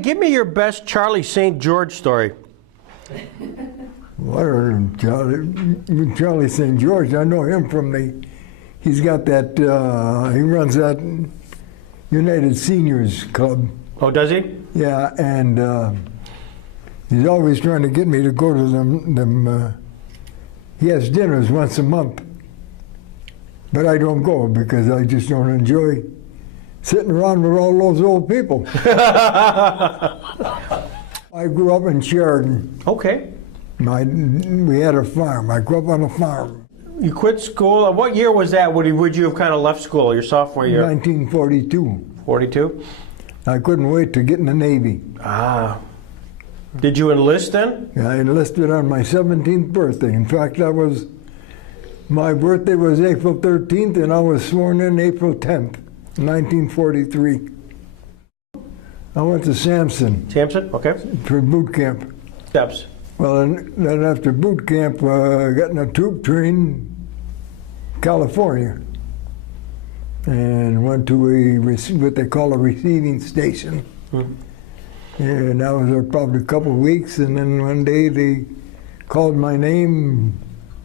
Give me your best Charlie St. George story. Well, Charlie St. George, I know him from he's got that, he runs that United Seniors Club. Oh, does he? Yeah, and he's always trying to get me to go to them he has dinners once a month. But I don't go because I just don't enjoy sitting around with all those old people. I grew up in Sheridan. Okay. We had a farm. I grew up on a farm. You quit school. What year was that? Would you have kind of left school, your sophomore year? 1942. 42? I couldn't wait to get in the Navy. Ah. Did you enlist then? I enlisted on my 17th birthday. In fact, my birthday was April 13th, and I was sworn in April 10th, 1943. I went to Sampson. Sampson? Okay. For boot camp. Steps. Well, and then after boot camp, I got in a troop train, California, and went to what they call a receiving station. And I was there probably a couple of weeks, and then one day they called my name.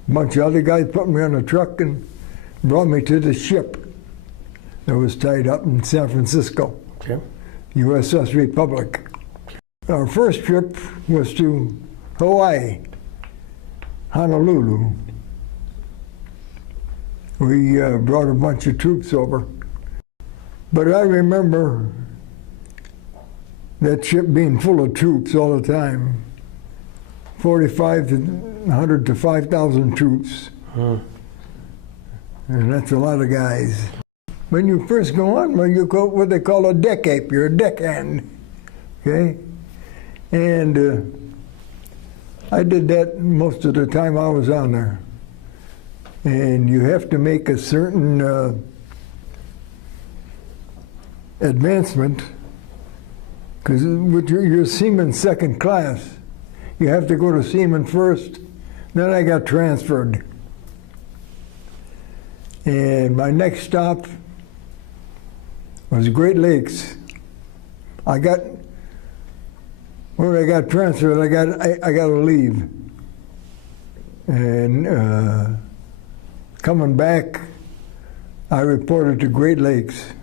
A bunch of other guys put me on a truck and brought me to the ship that was tied up in San Francisco, okay. USS Republic. Our first trip was to Hawaii, Honolulu. We brought a bunch of troops over. But I remember that ship being full of troops all the time. 4,500 to 5,000 troops. And that's a lot of guys. When you first go on, well, you go what they call a deck ape. You're a deckhand, okay? And I did that most of the time I was on there. And you have to make a certain advancement, because you're seaman second class. You have to go to seaman first. Then I got transferred. And my next stop was Great Lakes. When I got transferred, I got to leave. And coming back, I reported to Great Lakes.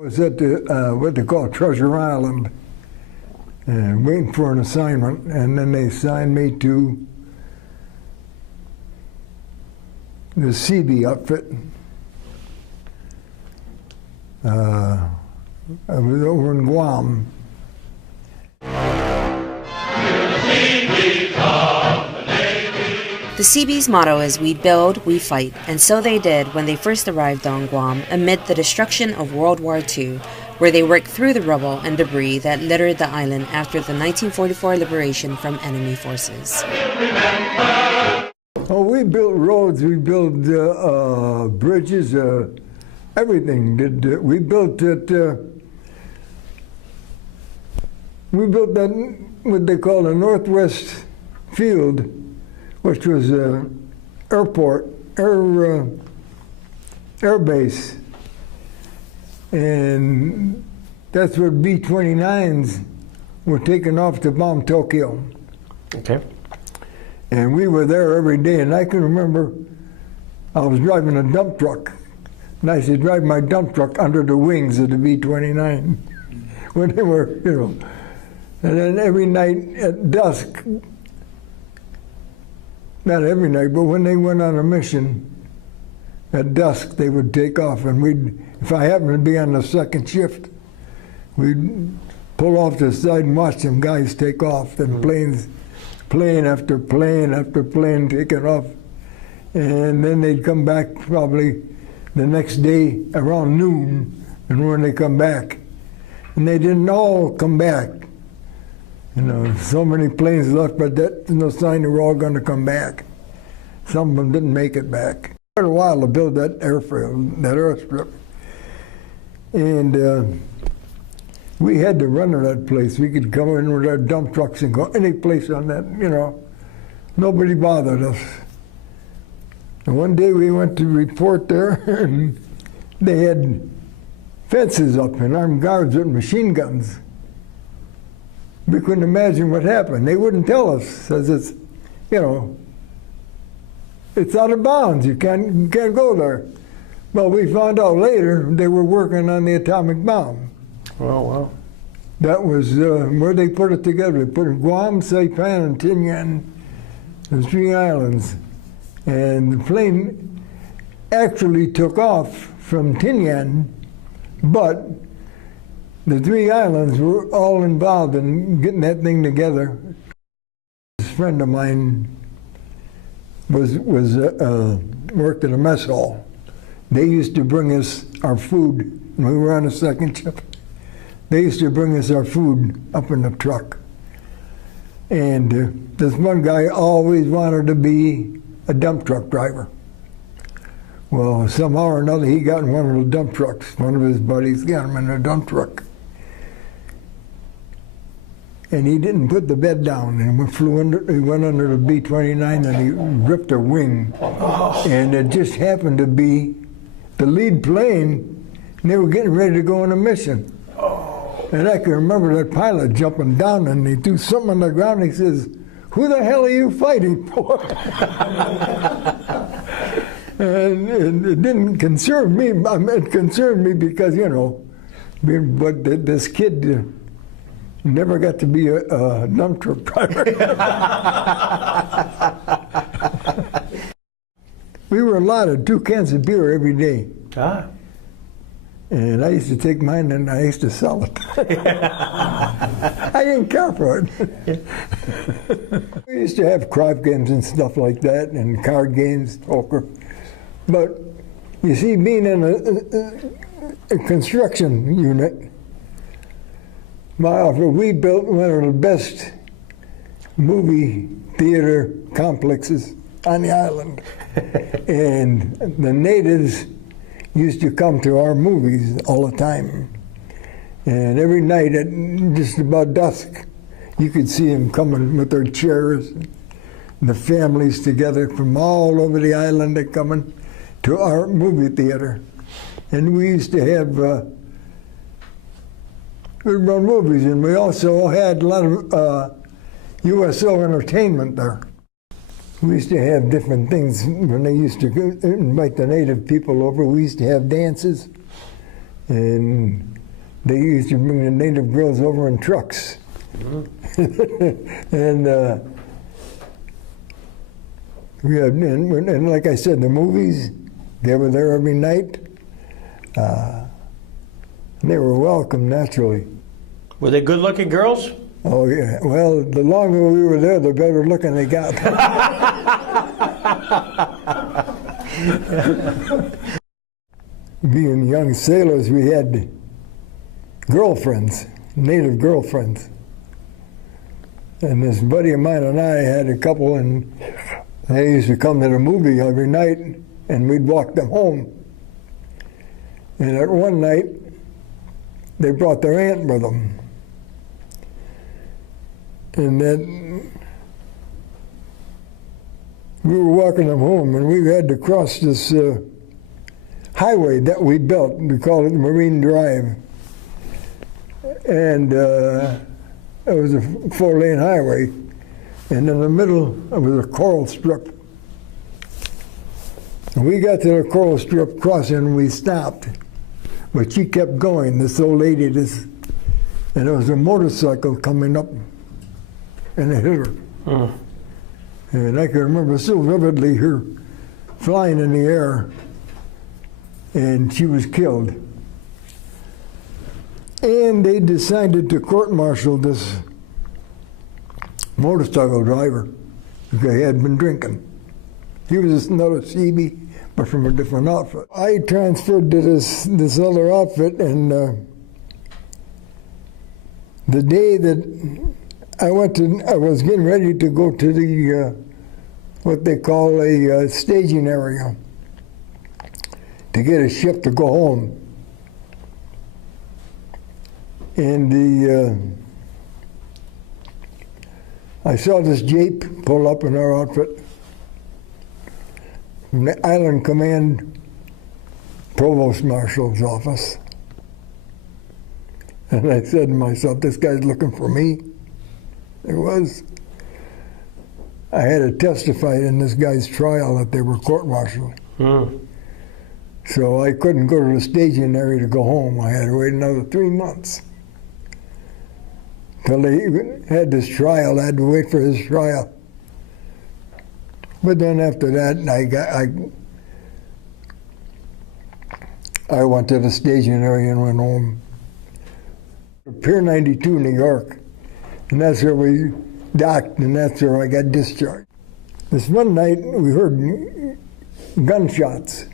I was at what they call Treasure Island, and waiting for an assignment, and then they assigned me to the Seabee outfit. I was over in Guam. The Seabees' motto is "We build, we fight," and so they did when they first arrived on Guam amid the destruction of World War II, where they worked through the rubble and debris that littered the island after the 1944 liberation from enemy forces. Oh, we built roads, we built bridges, everything. We built it. We built that what they call the Northwest Field, which was an airport, air base. And that's where B-29s were taken off to bomb Tokyo. Okay. And we were there every day. And I can remember I was driving a dump truck. And I used to drive my dump truck under the wings of the B-29 when they were, And then every night at dusk, not every night, but when they went on a mission, at dusk they would take off, and if I happened to be on the second shift, we'd pull off to the side and watch them guys take off, then plane after plane after plane taking off. And then they'd come back probably the next day around noon, and when they come back. And they didn't all come back. So many planes left, but that's no sign they were all going to come back. Some of them didn't make it back. It took a while to build that airfield, that airstrip. And we had to run to that place. We could come in with our dump trucks and go any place on that, Nobody bothered us. And one day we went to report there, and they had fences up and armed guards with machine guns. we couldn't imagine what happened. They wouldn't tell us, says it's, you know, it's out of bounds. You can't go there. Well, we found out later they were working on the atomic bomb. Oh, wow. That was where they put it together. They put it Guam, Saipan, and Tinian, the 3 islands. And the plane actually took off from Tinian, but the 3 islands were all involved in getting that thing together. A friend of mine worked at a mess hall. They used to bring us our food when we were on a second ship. They used to bring us our food up in the truck. And this one guy always wanted to be a dump truck driver. Well, somehow or another, he got in one of the dump trucks. One of his buddies got him in a dump truck. And he didn't put the bed down, and he went under the B-29 and he ripped a wing. And it just happened to be the lead plane, and they were getting ready to go on a mission. And I can remember that pilot jumping down, and he threw something on the ground, and he says, "Who the hell are you fighting for?" and it didn't concern me. I mean, it concerned me because, you know, but this kid never got to be a dump truck driver. We were allotted 2 cans of beer every day. Ah. And I used to take mine and I used to sell it. I didn't care for it. We used to have crop games and stuff like that, and card games, poker. But you see, being in a construction unit, we built one of the best movie theater complexes on the island. And the natives used to come to our movies all the time. And every night at just about dusk, you could see them coming with their chairs, and the families together from all over the island. They're coming to our movie theater. And we used to have we'd run movies, and we also had a lot of USO entertainment there. We used to have different things when they used to invite the native people over. We used to have dances, and they used to bring the native girls over in trucks. And we had, and like I said, the movies, they were there every night. They were welcome naturally. Were they good-looking girls? Oh yeah. Well, the longer we were there, the better looking they got. Being young sailors, we had girlfriends, native girlfriends. And this buddy of mine and I had a couple, and they used to come to the movie every night, and we'd walk them home. And at one night, they brought their aunt with them. And then we were walking them home, and we had to cross this highway that we built. We called it Marine Drive. And it was a 4-lane highway. And in the middle, it was a coral strip. And we got to the coral strip crossing, and we stopped. But she kept going, this old lady, and there was a motorcycle coming up, and it hit her. And I can remember so vividly her flying in the air, and she was killed. And they decided to court-martial this motorcycle driver because he had been drinking. He was another Seabee, but from a different outfit. I transferred to this other outfit, and the day that I was getting ready to go to the what they call a staging area to get a ship to go home. And I saw this Jeep pull up in our outfit from the Island Command Provost Marshal's office. And I said to myself, this guy's looking for me. It was. I had to testify in this guy's trial that they were court-martialed. So I couldn't go to the staging area to go home. I had to wait another 3 months. Till they had this trial, I had to wait for his trial. But then after that, I went to the staging area and went home. Pier 92, New York, and that's where we docked, and that's where I got discharged. This one night, we heard gunshots.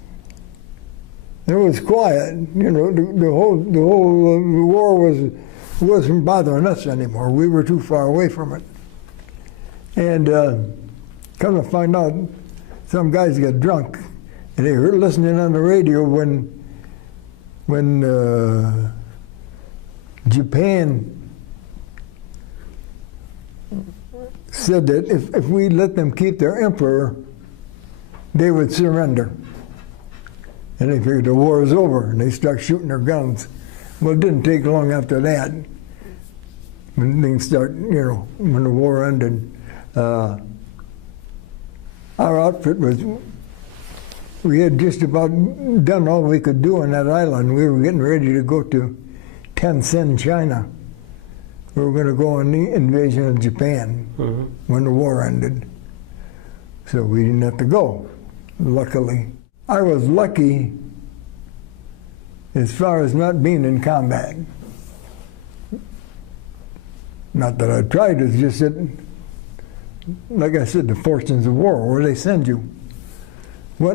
It was quiet, you know. The war wasn't bothering us anymore. We were too far away from it. And come to find out, some guys got drunk, and they were listening on the radio when Japan said that if we let them keep their emperor, they would surrender. And they figured the war was over, and they start shooting their guns. Well, it didn't take long after that. When things start, you know, when the war ended, our outfit we had just about done all we could do on that island. We were getting ready to go to Tencin, China. We were going to go on the invasion of Japan when the war ended. So we didn't have to go, luckily. I was lucky as far as not being in combat. Not that I tried, it's just that, like I said, the fortunes of war, where they send you.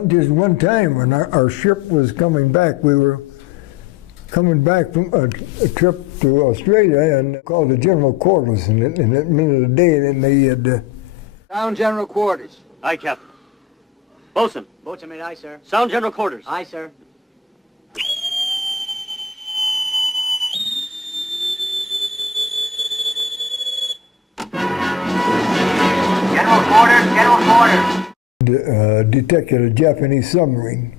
Just one time when our ship was coming back, we were coming back from a trip to Australia and called the general quarters, and at the middle of the day, then they had... Sound general quarters. Aye, Captain. Bosun. Boatswain mate, aye, sir. Sound general quarters. Aye, sir. General quarters, general quarters. Detected a Japanese submarine,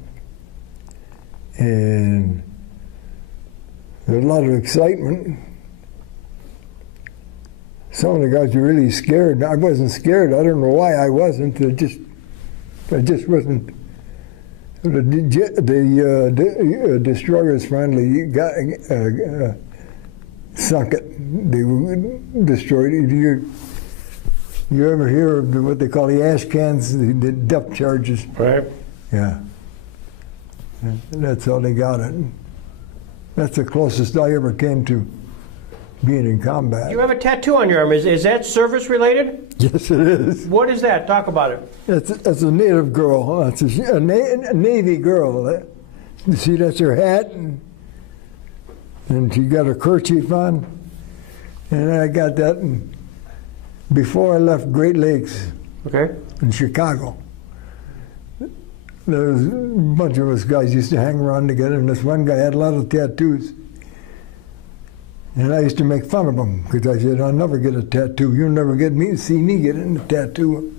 and there was a lot of excitement. Some of the guys were really scared. I wasn't scared. I don't know why I wasn't. I just wasn't. The destroyers finally got sunk it. They were destroyed it. You ever hear of what they call the ash cans, the depth charges? Right. Yeah. That's how they got it. That's the closest I ever came to being in combat. You have a tattoo on your arm. Is that service related? Yes, it is. What is that? Talk about it. That's a native girl. That's a Navy girl. You see, that's her hat, and she got a kerchief on, and I got that before I left Great Lakes in Chicago. There was a bunch of us guys used to hang around together, and this one guy had a lot of tattoos. And I used to make fun of him, because I said, I'll never get a tattoo. You'll never see me get a tattoo.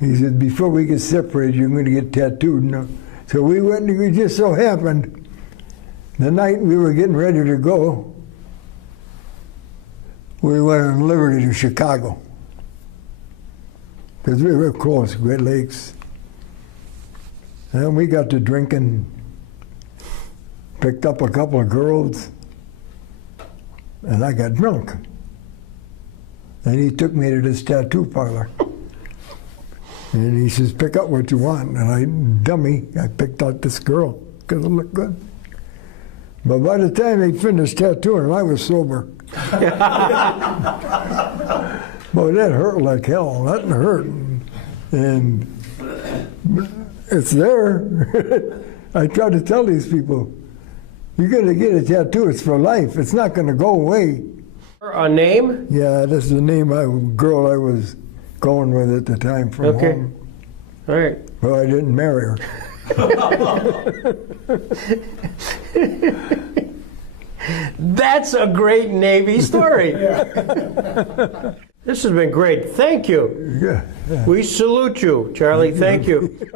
He said, before we get separated, you're going to get tattooed. No. So we went, and it just so happened, the night we were getting ready to go, we went on Liberty to Chicago, because we were close, Great Lakes. And we got to drinking, picked up a couple of girls, and I got drunk. And he took me to this tattoo parlor. And he says, pick up what you want. And I picked out this girl, because it looked good. But by the time he finished tattooing, I was sober. Boy, that hurt like hell. That hurt. And it's there. I try to tell these people, you're going to get a tattoo, it's for life. It's not going to go away. A name? Yeah, that's the name of girl I was going with at the time from home. All right. Well, I didn't marry her. That's a great Navy story. This has been great. Thank you. Yeah. We salute you, Charlie. Thank you.